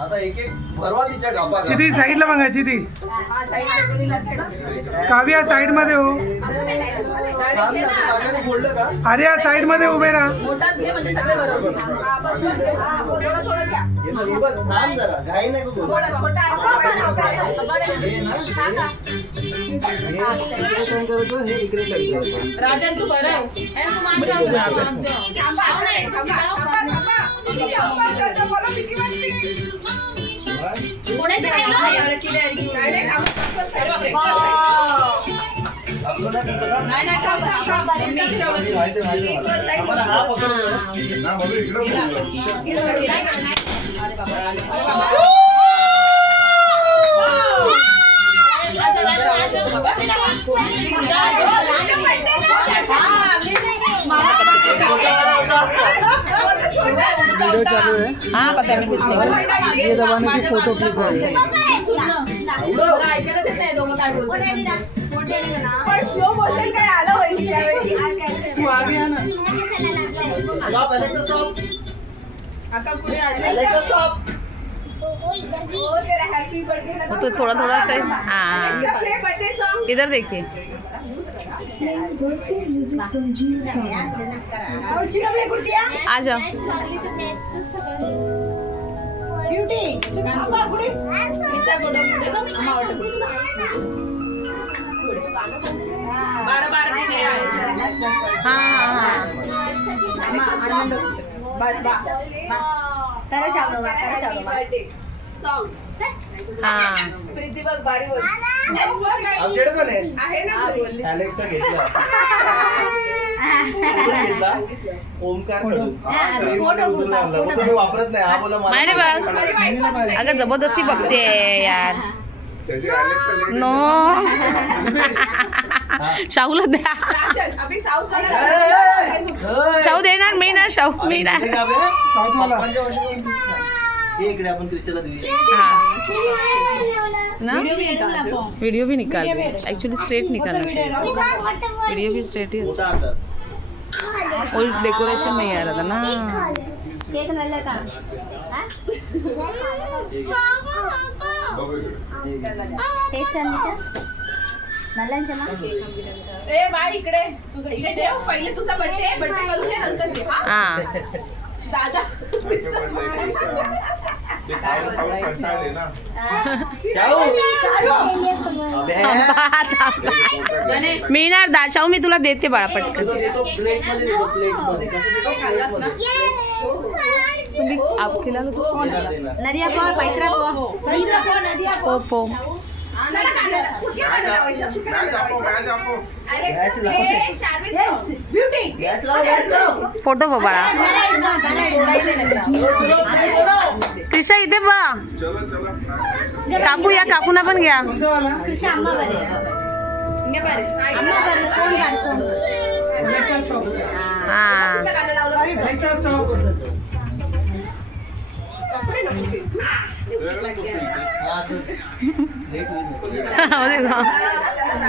आता एक एक भरवा तिच्या गप्पा चिदी साईडला बघा चिदी. काव्या साईड मध्ये हो. बोललं का अरे या साईड मध्ये उभे राहा. हे बघ थांब जरा घाई नाही करू. हे इकडे करायचं. राजन तू बरं आहे. वीडियो चालू है. हाँ पता है कुछ नहीं. ये दबाने की फोटो क्लिक है. तो थोड़ा थोड़ा सा हाँ इधर देखिए. आ जाओ. आमच्याकडे पण आहे. अलेक्सा घेतला ओमकार कडून वापरत नाही. हा बोला मायने बघ अगं जबरदस्ती बघते यार. नो शाहूला द्या. शाहू देणार मी ना. शाहू मी ना. इकडे आपण क्रिस्टला देऊया. ना वीडियो भी निकाल एक्चुअली स्ट्रेट निकालना चाहिए. वीडियो भी स्ट्रेट ही मोठा आता और डेकोरेशन नहीं आ रहा था ना. केक नल्ला का टेस्ट नल्ल्यांच्या ए बाई इकडे तुझं इकडे ठेव. पहिले तुझा बर्थडे करून घे नंतर घे. हां दादा मी ना दाशाऊ मी तुला देते बाळा पटकन. तुम्ही आप खिलालो तो नदिया पो पैत्रा पो पो फोटो बघ बाळा. कृषा इथे बा. काकू या काकूना पण घ्या. कृष्ण अम्मा बरे अम्मा बरे कोण काढतो. हा